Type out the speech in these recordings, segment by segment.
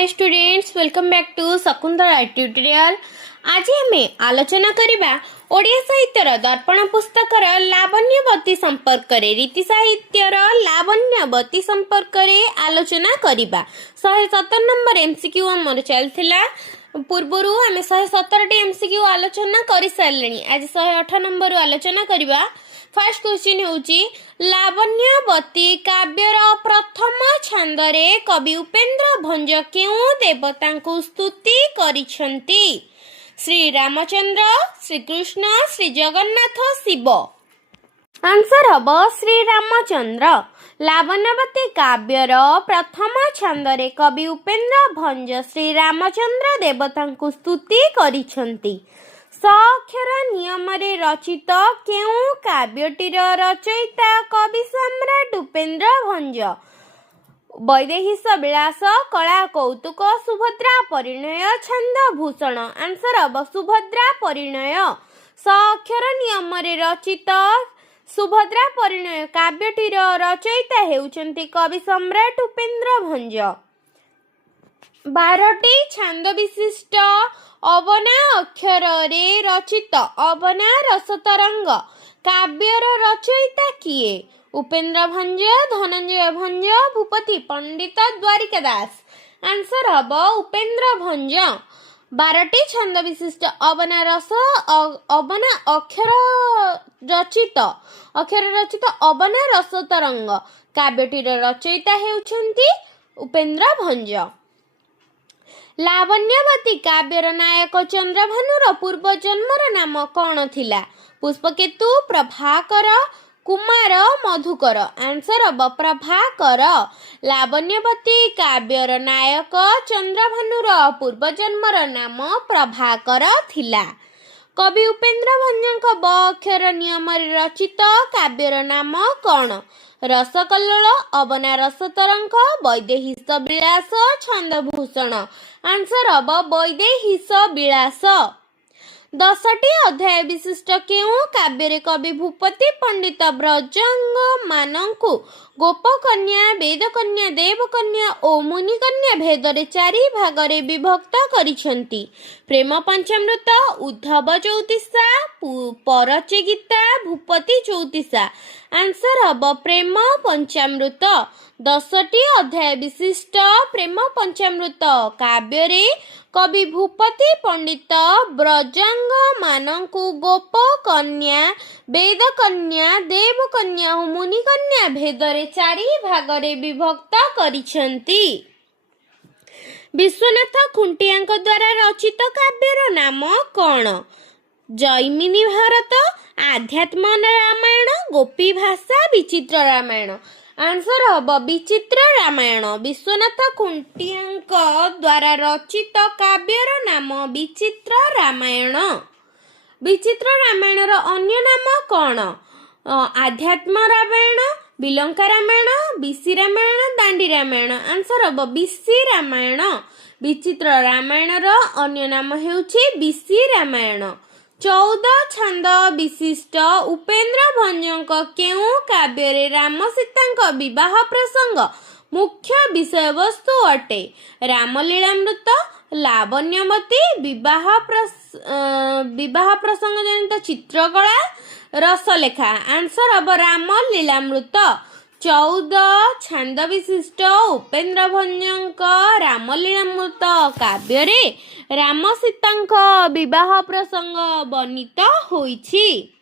Hi students, welcome back to Shakuntala tutorial. आज आम आलोचना करबा ओडिया साहित्यर दर्पण पुस्तकर लावण्यवती संपर्क रीति साहित्यर लावण्यवती संपर्क आलोचना करबा। 117 नंबर एमसीक्यू आमर चलथिला। पूर्वर आम 117 एमसीक्यू आलोचना कर सारे। आज 108 नंबर आलोचना करबा। फर्स्ट क्वेश्चन होची लावण्यवती काव्यर प्रथम छंदरे कवि उपेन्द्र भंज केउ देवता को स्तुति करिछंती? श्री रामचंद्र, श्री कृष्ण, श्री जगन्नाथ, शिव। आंसर हब श्री रामचंद्र। लावण्यवती काव्यर प्रथम छंदरे कवि उपेन्द्र भंज श्री रामचंद्र देवता को स्तुति करिछंती। साक्षर नियम रचित केउ काव्यटीर रचयिता कवि सम्राट उपेन्द्र भंज? वैदेहीश विलास, कला कौतुक, सुभद्रा परिणय, छंद भूषण। आंसर अब सुभद्रा परिणय। साक्षर नियम रचित सुभद्रा परिणय काव्यटीर रचयिता हेउचंती कवि सम्राट उपेन्द्र भंज। 12टी छंद विशिष्ट अवना अक्षर रे रचित अवना रसतरंग काव्यर रचयिता किए? उपेन्द्र भंज, धनंजय भंज, भूपति पंडित, द्वारिका दास। आंसर हब उपेन्द्र भंज। 12टी छंद विशिष्ट अवना अक्षर रचित अवना रसतरंग काव्यटीर रचयिता हेउछंती उपेन्द्र भंज। लावण्यवती काव्यर नायक चंद्रभानुर पूर्व जन्मर नाम कौन थिला? पुष्पकेतु, प्रभाकर, कुमार, मधुकर। आंसर अब प्रभाकर। लावण्यवती काव्यर नायक चंद्रभानुर पूर्व जन्मर नाम प्रभाकर थिला। कवि उपेन्द्र भंजक ब अक्षर नियम रचित काव्यर नाम कौन? रसकल्लोल, अवना रसतरंग, वैदेहीश विलास, छंद भूषण। आंसर अब वैदेहीश विलास। 10टी अध्याय विशिष्ट केउ काव्य कवि भूपति पंडित ब्रजंग मानंकु गोपकन्या, वेदकन्या, देवकन्या और मुनिकन्या भेदरे 4 भागरे विभक्त करिछंती? प्रेम पंचामृत, उद्धव चौतीसा, परचे गीता, भूपति चौतीसा। आंसर हब प्रेम पंचामृत। 10टी अध्याय विशिष्ट प्रेम पंचामृत काव्य कवि भूपति पंडित ब्रजांग मानंकु गोप कन्या, वेद कन्या, देवकन्या और मुनिकन्या भेदरे 4 भागरे विभक्त करिछंती। विश्वनाथ खुंटियाଙ୍କ द्वारा रचित काव्यर नाम कौन? जैमिनी भारत, आध्यात्म रामायण, गोपी भाषा, विचित्र रामायण। आंसर हब विचित्र रामायण। विश्वनाथ खुंटियाଙ୍କ द्वारा रचित काव्यर नाम विचित्र रामायण। विचित्र रामायणर अन्य नाम कौन? आध्यात्म रामायण, बिलंका रामायण, बिसी रामायण, दांडी रामायण। आंसर हब बिसी रामायण। विचित्र रामायणर अन्य नाम हेउछि बिसी रामायण। 14 छंद विशिष्ट उपेन्द्र भंजक केउ काव्य राम सीता विवाह प्रसंग मुख्य विषय वस्तु अटे? रामलीलामृत, लावण्यवती, विवाह प्रसंग जनित चित्रकला, रसलेखा। आंसर अब रामलीलामृत। 14 छंद विशिष्ट उपेन्द्र भंजक रामलीलामृत काव्य राम सीता विवाह प्रसंग वर्णित होइछि।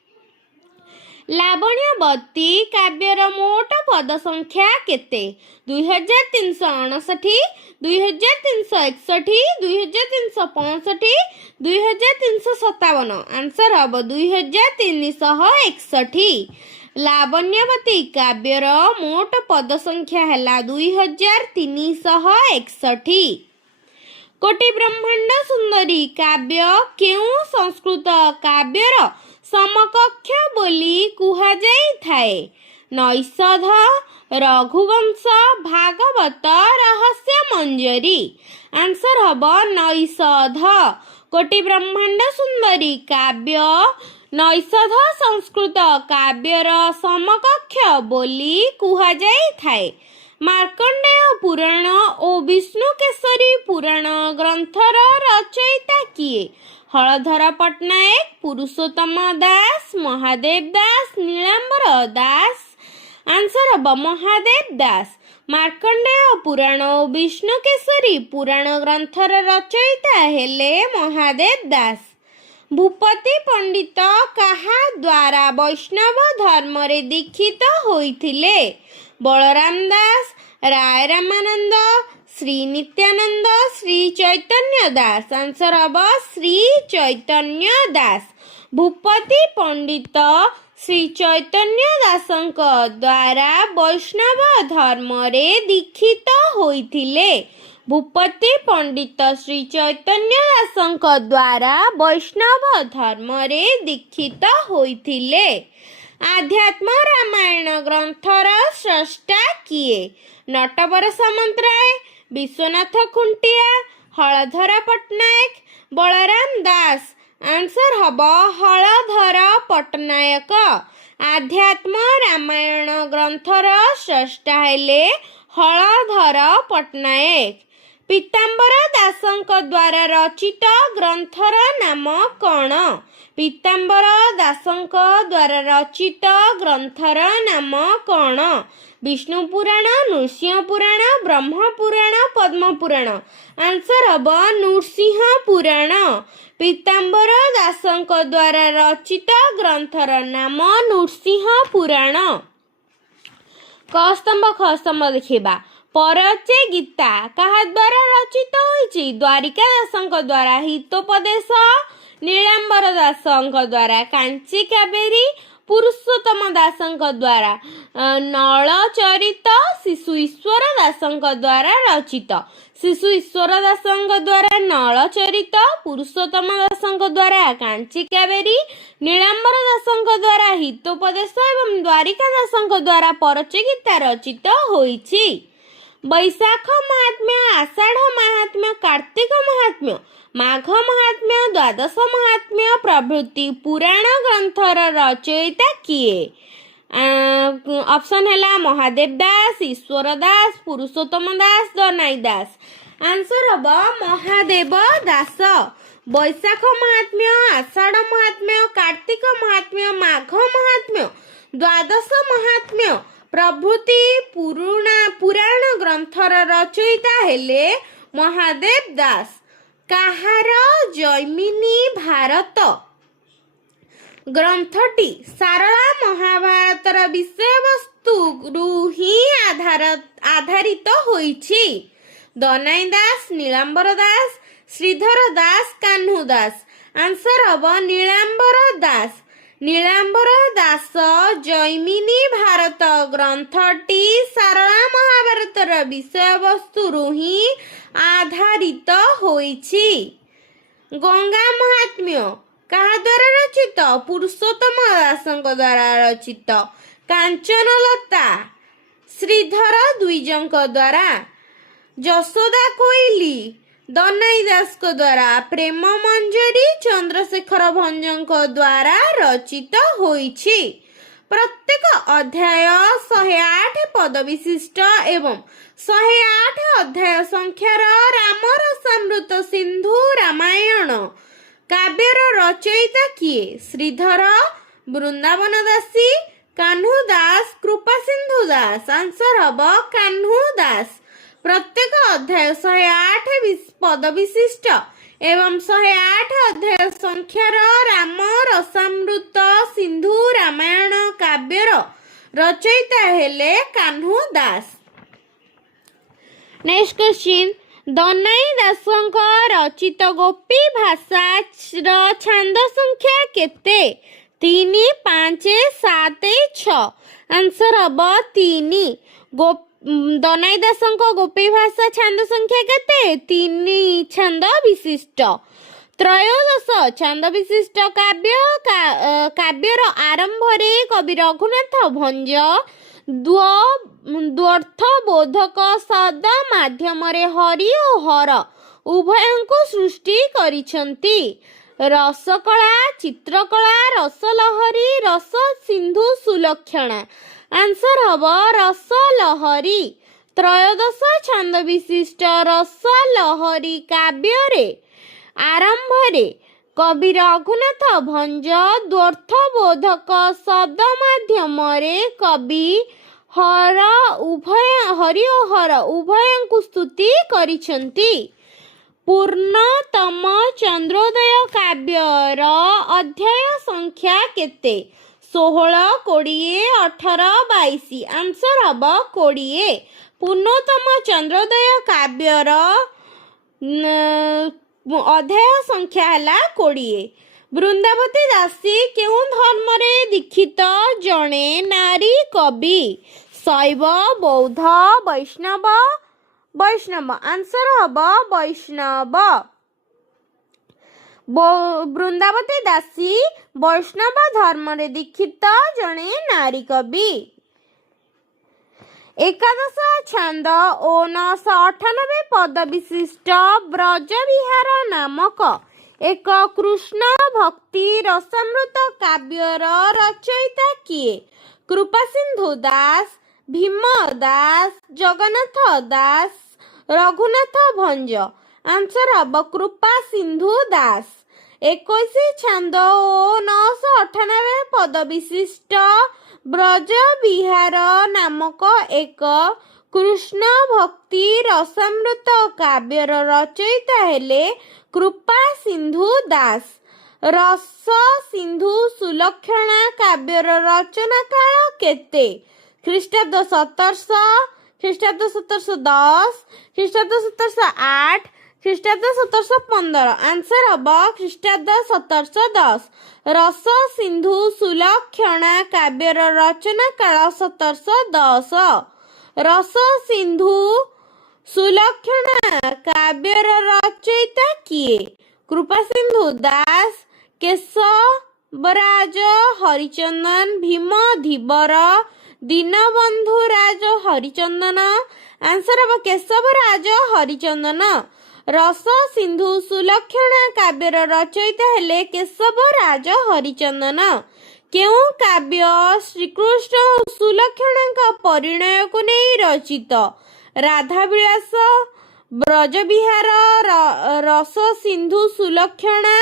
लावण्यवती काव्यर मोट पद संख्या केते? 2359, 2361, 2365, 2357। आंसर अब 2361। लावण्यवती काव्यर मोट पद संख्या है 2361। कोटि ब्रह्मांड सुंदरी काव्य केउ संस्कृत काव्यर समकक्ष बोली कुहा जाई थाए? नैषध, रघुवंश, भागवत, रहस्य मंजरी। Answer hub नैषध। कोटि ब्रह्मांड सुंदरी काव्य नैषध संस्कृत काव्यर समकक्ष बोली कुहा जाई थाए। ମାର୍କଣ୍ଡେୟ ପୁରାଣ ଓ ବିଷ୍ଣୁ କେଶରୀ ପୁରାଣ ଗ୍ରନ୍ଥର ରଚୟିତା କିଏ? ହଳଧର ପଟ୍ଟନାୟକ, ପୁରୁଷୋତ୍ତମ ଦାସ, ମହାଦେବ ଦାସ, ନୀଳାମ୍ବର ଦାସ। ଆନ୍ସର ହେବ ମହାଦେବ ଦାସ। ମାର୍କଣ୍ଡେୟ ପୁରାଣ ଓ ବିଷ୍ଣୁ କେଶରୀ ପୁରାଣ ଗ୍ରନ୍ଥର ରଚୟିତା ହେଲେ ମହାଦେବ ଦାସ। ଭୂପତି ପଣ୍ଡିତ କାହା ଦ୍ୱାରା ବୈଷ୍ଣବ ଧର୍ମରେ ଦୀକ୍ଷିତ ହୋଇଥିଲେ? ବଳରାମ ଦାସ, ରାୟ ରାମାନନ୍ଦ, ଶ୍ରୀ ନିତ୍ୟାନନ୍ଦ, ଶ୍ରୀ ଚୈତନ୍ୟ ଦାସ। ଆନ୍ସର ହେବ ଶ୍ରୀ ଚୈତନ୍ୟ ଦାସ। ଭୂପତି ପଣ୍ଡିତ ଶ୍ରୀ ଚୈତନ୍ୟ ଦାସଙ୍କ ଦ୍ୱାରା ବୈଷ୍ଣବ ଧର୍ମରେ ଦୀକ୍ଷିତ ହୋଇଥିଲେ। ଭୂପତି ପଣ୍ଡିତ ଶ୍ରୀ ଚୈତନ୍ୟ ଦାସଙ୍କ ଦ୍ୱାରା ବୈଷ୍ଣବ ଧର୍ମରେ ଦୀକ୍ଷିତ ହୋଇଥିଲେ। ଆଧ୍ୟାତ୍ମ ରାମାୟଣ ଗ୍ରନ୍ଥର ସ୍ରଷ୍ଟା କିଏ? ନଟବର ସାମନ୍ତରାୟ, ବିଶ୍ୱନାଥ ଖୁଣ୍ଟିଆ, ହଳଧର ପଟ୍ଟନାୟକ, ବଳରାମ ଦାସ। ଆନ୍ସର ହେବ ହଳଧର ପଟ୍ଟନାୟକ। ଆଧ୍ୟାତ୍ମ ରାମାୟଣ ଗ୍ରନ୍ଥର ସ୍ରଷ୍ଟା ହେଲେ ହଳଧର ପଟ୍ଟନାୟକ। ପୀତାମ୍ବର ଦାସଙ୍କ ଦ୍ୱାରା ରଚିତ ଗ୍ରନ୍ଥର ନାମ କ'ଣ? ପୀତାମ୍ବର ଦାସଙ୍କ ଦ୍ୱାରା ରଚିତ ଗ୍ରନ୍ଥର ନାମ କ'ଣ? ବିଷ୍ଣୁ ପୁରାଣ, ନୃସିଂହ ପୁରାଣ, ବ୍ରହ୍ମ ପୁରାଣ, ପଦ୍ମ ପୁରାଣ। ଆନ୍ସର ହେବ ନୃସିଂହ ପୁରାଣ। ପୀତାମ୍ବର ଦାସଙ୍କ ଦ୍ୱାରା ରଚିତ ଗ୍ରନ୍ଥର ନାମ ନୃସିଂହ ପୁରାଣ। କ ସ୍ତମ୍ଭ ଖ ସ୍ତମ୍ଭ ଦେଖିବା। ପରଚେ ଗୀତା କାହା ଦ୍ୱାରା ରଚିତ ହୋଇଛି? ଦ୍ୱାରିକା ଦାସଙ୍କ ଦ୍ୱାରା। ହିତୋପଦେଶ ନୀଳାମ୍ବର ଦାସଙ୍କ ଦ୍ୱାରା। କାଞ୍ଚି କାବେରୀ ପୁରୁଷୋତ୍ତମ ଦାସଙ୍କ ଦ୍ୱାରା। ନଳ ଚରିତ ଶିଶୁ ଈଶ୍ୱର ଦାସଙ୍କ ଦ୍ୱାରା ରଚିତ। ଶିଶୁ ଈଶ୍ୱର ଦାସଙ୍କ ଦ୍ୱାରା ନଳ ଚରିତ, ପୁରୁଷୋତ୍ତମ ଦାସଙ୍କ ଦ୍ୱାରା କାଞ୍ଚି କାବେରୀ, ନୀଳାମ୍ବର ଦାସଙ୍କ ଦ୍ୱାରା ହିତୋପଦେଶ ଏବଂ ଦ୍ୱାରିକା ଦାସଙ୍କ ଦ୍ୱାରା ପରଚେ ଗୀତା ରଚିତ ହୋଇଛି। ବୈଶାଖ ମହାତ୍ମ୍ୟ, ଆଷାଢ଼ ମହାତ୍ମ୍ୟ, କାର୍ତ୍ତିକ ମହାତ୍ମ୍ୟ, ମାଘ ମହାତ୍ମ୍ୟ, ଦ୍ୱାଦଶ ମହାତ୍ମ୍ୟ ପ୍ରଭୃତି ପୁରାଣ ଗ୍ରନ୍ଥର ରଚୟିତା କିଏ? ଅପସନ୍ ହେଲା ମହାଦେବ ଦାସ, ଈଶ୍ୱର ଦାସ, ପୁରୁଷୋତ୍ତମ ଦାସ, ଦନାଇ ଦାସ। ଆନ୍ସର ହେବ ମହାଦେବ ଦାସ। ବୈଶାଖ ମହାତ୍ମ୍ୟ, ଆଷାଢ଼ ମହାତ୍ମ୍ୟ, କାର୍ତ୍ତିକ ମହାତ୍ମ୍ୟ, ମାଘ ମହାତ୍ମ୍ୟ, ଦ୍ୱାଦଶ ମହାତ୍ମ୍ୟ ପ୍ରଭୃତି ପୁରାଣ ଗ୍ରନ୍ଥର ରଚୟିତା ହେଲେ ମହାଦେବ ଦାସ। କାହାର ଜୈମିନୀ ଭାରତ ଗ୍ରନ୍ଥଟି ସାରଳା ମହାଭାରତର ବିଷୟବସ୍ତୁରୁ ହିଁ ଆଧାରିତ ହୋଇଛି? ଦନାଇ ଦାସ, ନୀଳାମ୍ବର ଦାସ, ଶ୍ରୀଧର ଦାସ, କାହ୍ନୁ ଦାସ। ଆନ୍ସର ହେବ ନୀଳାମ୍ବର ଦାସ। ନୀଳାମ୍ବର ଦାସ ଜୈମିନୀ ଭାରତ ଗ୍ରନ୍ଥଟି ସାରଳା ମହାଭାରତର ବିଷୟବସ୍ତୁରୁ ହିଁ ଆଧାରିତ ହୋଇଛି। ଗଙ୍ଗା ମହାତ୍ମ୍ୟ କାହା ଦ୍ୱାରା ରଚିତ? ପୁରୁଷୋତ୍ତମ ଦାସଙ୍କ ଦ୍ୱାରା ରଚିତ। କାଞ୍ଚନଲତା ଶ୍ରୀଧର ଦ୍ୱିଜଙ୍କ ଦ୍ୱାରା। ଯଶୋଦା କୋଇଲି ଦନାଇ ଦାସଙ୍କ ଦ୍ୱାରା। ପ୍ରେମ ମଞ୍ଜରୀ ଚନ୍ଦ୍ରଶେଖର ଭଞ୍ଜଙ୍କ ଦ୍ୱାରା ରଚିତ ହୋଇଛି। ପ୍ରତ୍ୟେକ ଅଧ୍ୟାୟ 108 ପଦ ବିଶିଷ୍ଟ ଏବଂ 108 ଅଧ୍ୟାୟ ସଂଖ୍ୟାର ରାମ ରସାମୃତ ସିନ୍ଧୁ ରାମାୟଣ କାବ୍ୟର ରଚୟିତା କିଏ? ଶ୍ରୀଧର, ବୃନ୍ଦାବନ ଦାସୀ, କାହ୍ନୁ ଦାସ, କୃପା ସିନ୍ଧୁ ଦାସ। ଆନ୍ସର ହେବ କାହ୍ନୁ ଦାସ। ପ୍ରତ୍ୟେକ ଅଧ୍ୟାୟ 108 ପଦ ବିଶିଷ୍ଟ ଏବଂ 108 ଅଧ୍ୟାୟ ସଂଖ୍ୟାର ରାମ ରସାମୃତ ସିନ୍ଧୁ ରାମାୟଣ କାବ୍ୟର ରଚୟିତା ହେଲେ କାହ୍ନୁ ଦାସ। ନେକ୍ସଟ କ୍ୱେଶ୍ଚିନ୍, ଦନାଇ ଦାସଙ୍କ ରଚିତ ଗୋପୀ ଭାଷାର ଛାନ୍ଦ ସଂଖ୍ୟା କେତେ? 3, 5, 7, 6। ଆନ୍ସର ହେବ 3। ଦନାଇ ଦାସଙ୍କ ଗୋପୀ ଭାଷା ଛାନ୍ଦ ସଂଖ୍ୟା କେତେ? 3 ଛାନ୍ଦ ବିଶିଷ୍ଟ। ତ୍ରୟୋଦଶ ଛାନ୍ଦ ବିଶିଷ୍ଟ କାବ୍ୟର ଆରମ୍ଭରେ କବି ରଘୁନାଥ ଭଞ୍ଜ ଦ୍ୱର୍ଥ ବୋଧକ ଶବ୍ଦ ମାଧ୍ୟମରେ ହରି ଓ ହର ଉଭୟଙ୍କୁ ସୃଷ୍ଟି କରିଛନ୍ତି। ରସକଳା, ଚିତ୍ରକଳା, ରସଲହରୀ, ରସ ସିନ୍ଧୁ ସୁଲକ୍ଷଣା। ଆନ୍ସର ହେବ ରସଲହରୀ। त्रयोदश छंद विशिष्ट रस लहरी काव्य आरंभरे कवि रघुनाथ भंज द्वर्थबोधक शब्द माध्यम कवि हरि और हर उभयंकु स्तुति करिछंती। पूर्णतम चंद्रोदय काव्यर अध्याय संख्या केते 16 20 18 22 आंसर हम 20। पूर्णतम चंद्रोदय काव्यर अध्याय संख्या है 20। वृंदावती दासी केउं धर्म रे दीक्षित जणे नारी कवि शैव बौद्ध वैष्णव आंसर हम वैष्णव। वृंदावती दासी वैष्णव धर्म रे दीक्षित जणे नारी कवि। एकादश छंद ओ 998 पद विशिष्ट ब्रज विहार नामक एक कृष्ण भक्ति रसामृत काव्यर रचयिता किए? कृपा सिंधु दास, भीम दास, जगन्नाथ दास, रघुनाथ भंज आंसर हम कृपा सिंधु दास। 21 छंद ओ 998 पद विशिष्ट ब्रज विहार नामक एक कृष्ण भक्ति रसामृत काव्यर रचयिता हेले कृपा सिंधु दास। रस सिंधु सुलक्षणा काव्यर रचना काल केते? ख्रीष्टाब्द 1700, ख्रीष्टाब्द 1710, ख्रीष्टाब्द 1708, ख्रीष्टाब्द 1715 आंसर हम ख्रीष्टाब्द 1710। रस सिंधु सुलक्षणा काव्यर रचना काल 1710। रस सिंधु सुलक्षणा काव्यर रचयिता किए? कृपा सिंधु दास, केशवराज हरिचंदन, भीम धीवर, दीनबंधु राज हरिचंदन आंसर हम केशवराज हरिचंदन। रस सिंधु सुलक्षणा काव्यर रचयिता हेले केशवराज हरिचंदन। केउं काव्य श्रीकृष्ण सुलक्षणा परिणय को नहीं रचित? राधा विलास, ब्रज विहार, रस सिंधु सुलक्षणा,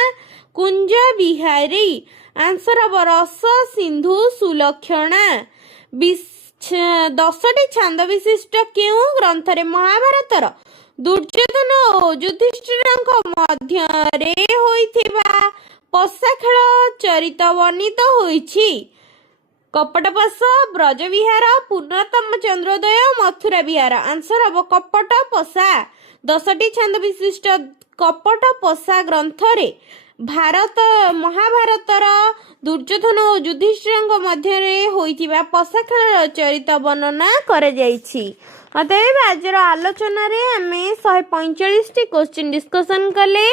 कुंज बिहारी आंसर हम रस सिंधु सुलक्षणा। 10टी छंद विशिष्ट केउं ग्रंथरे महाभारतर दुर्योधन और युधिष्ठिरଙ୍କ ମଧ୍ୟରେ ହୋଇଥିବା ପଶା ଖେଳ ଚରିତ ବର୍ଣ୍ଣିତ ହୋଇଛି? କପଟପସ, ବ୍ରଜ ବିହାର, ପୂର୍ଣ୍ଣତମ ଚନ୍ଦ୍ରୋଦୟ, ମଥୁରା ବିହାର ଆନ୍ସର ହେବ କପଟ ପଶା। 10ଟି ଛନ୍ଦ ବିଶିଷ୍ଟ କପଟ ପଶା ଗ୍ରନ୍ଥରେ ମହାଭାରତର ଦୁର୍ଯ୍ୟୋଧନ ଓ ଯୁଧିଷ୍ଠିରଙ୍କ ମଧ୍ୟରେ ହୋଇଥିବା ପଶା ଖେଳର ଚରିତ ବର୍ଣ୍ଣନା କରାଯାଇଛି। ଅତଏବ ଆଜିର ଆଲୋଚନାରେ ଆମେ 145ଟି କ୍ୱେଶ୍ଚିନ୍ ଡିସ୍କସନ୍ କଲେ,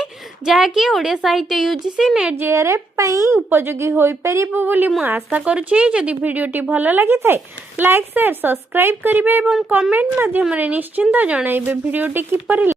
ଯାହାକି ଓଡ଼ିଆ ସାହିତ୍ୟ UGC ନେଟ୍ JRF ପାଇଁ ଉପଯୋଗୀ ହୋଇପାରିବ ବୋଲି ମୁଁ ଆଶା କରୁଛି। ଯଦି ଭିଡ଼ିଓଟି ଭଲ ଲାଗିଥାଏ ଲାଇକ୍, ସେୟାର, ସବସ୍କ୍ରାଇବ୍ କରିବେ ଏବଂ କମେଣ୍ଟ ମାଧ୍ୟମରେ ନିଶ୍ଚିନ୍ତ ଜଣାଇବେ ଭିଡ଼ିଓଟି କିପରି